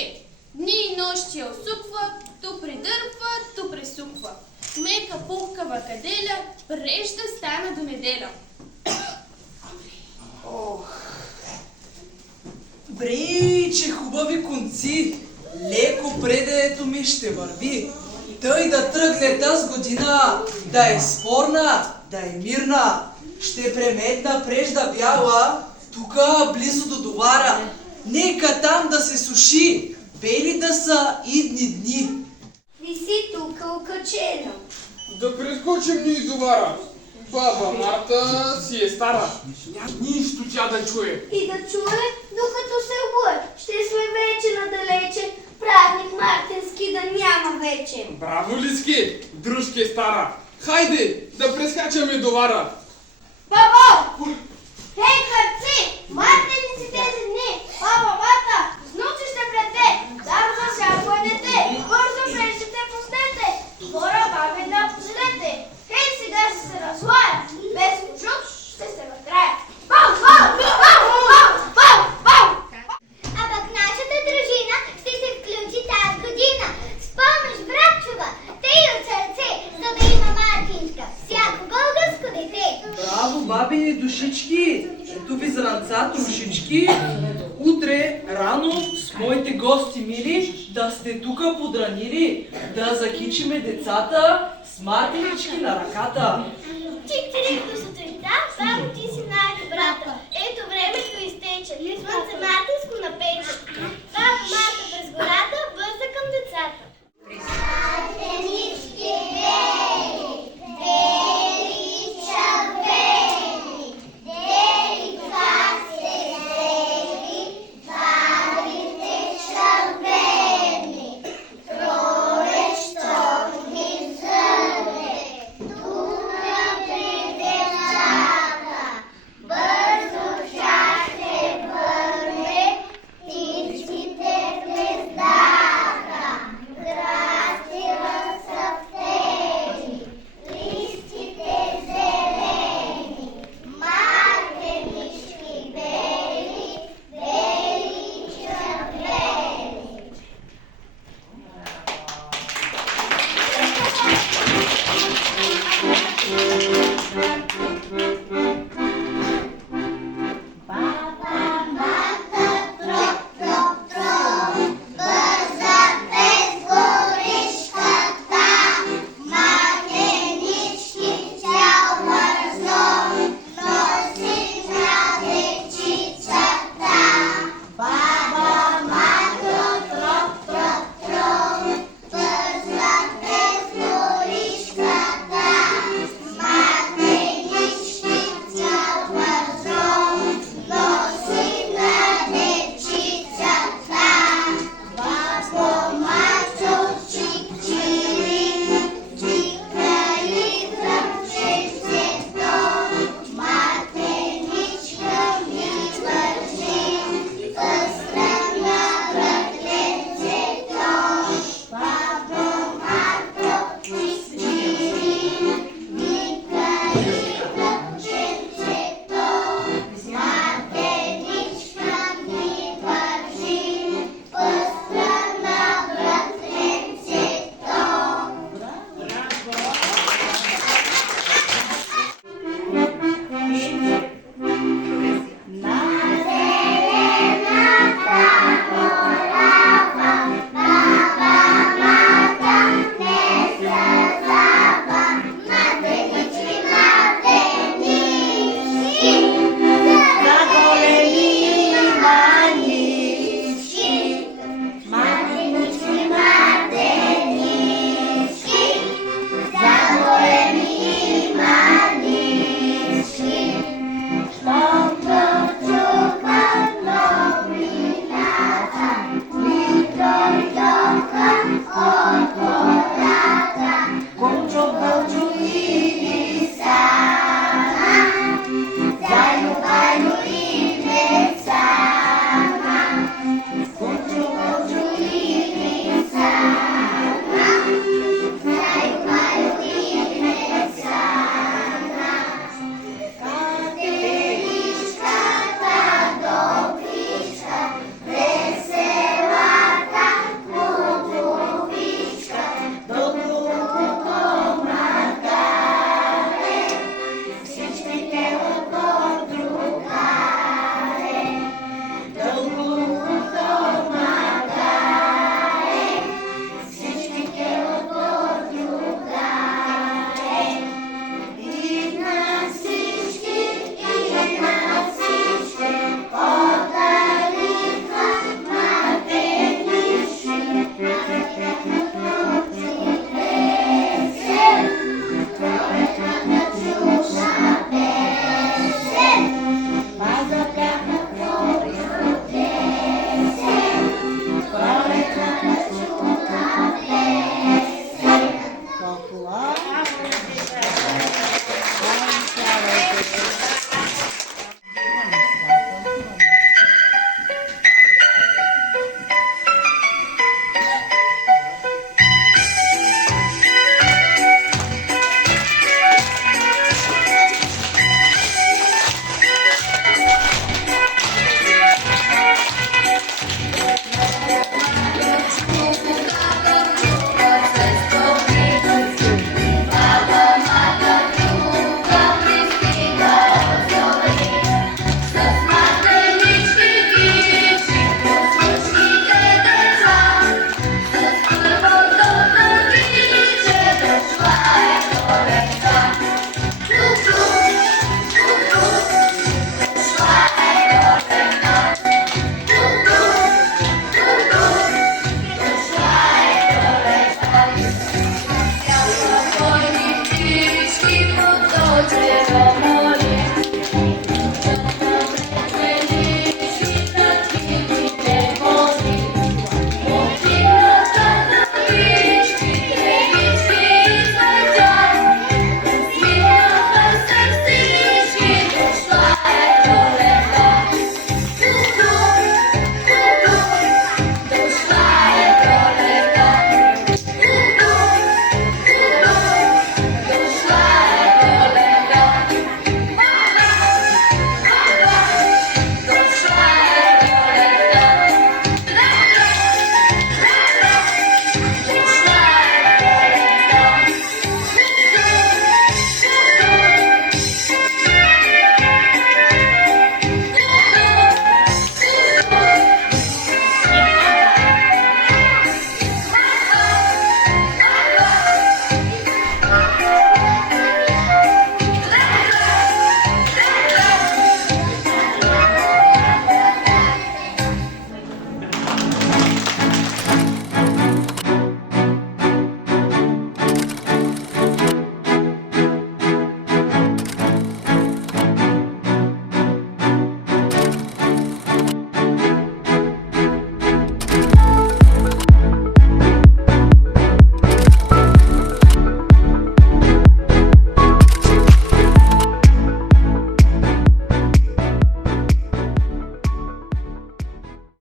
две. Дни и нощи я осупва, ту придърпва, ту пресупва. Мека пухкава каделя, прежда стана до неделя. Бре, че хубави конци, леко предето ми ще върви. Тъй да тръгне таз година, да е спорна, да е мирна. Ще преметна прежда бяла, тука близо до довара. Нека там да се суши, бели да са идни дни. Виси тука окачено. Да прескочим ни довара. Баба Марта си е стара. Нищо тя да чуе. И да чуе, докато се обуе. Ще сме вече надалече. Празник мартински да няма вече. Браво, Лиски! Дружки стара. Хайде, да прескачаме довара. Бабо! Хей, хлебци! Мартин си тези дни! Баба Марта, с внуци ще плете! Дар за всяко дете! Бързо пешите пуснете! Хора, баби, да позелете! Хей, сега ще се разлая! Без кожух ще се накрая! Бау, бау, бау, бау, бау, бау! А пък нашата дружина ще се включи тази година. С помощ, братчува, тъй от сърце, за да има Мартинска, всяко българско дете. Браво, бабини душички! Ето ви зранца, трошички. Утре, рано, с моите гости мили, да сте тука подранили, да закичиме децата с мартинички на ръката. Чик-чирик до сутринта, бабо ти си най-добрата. Ето времето изтече, слънце мартинско напече. Бабо Марта,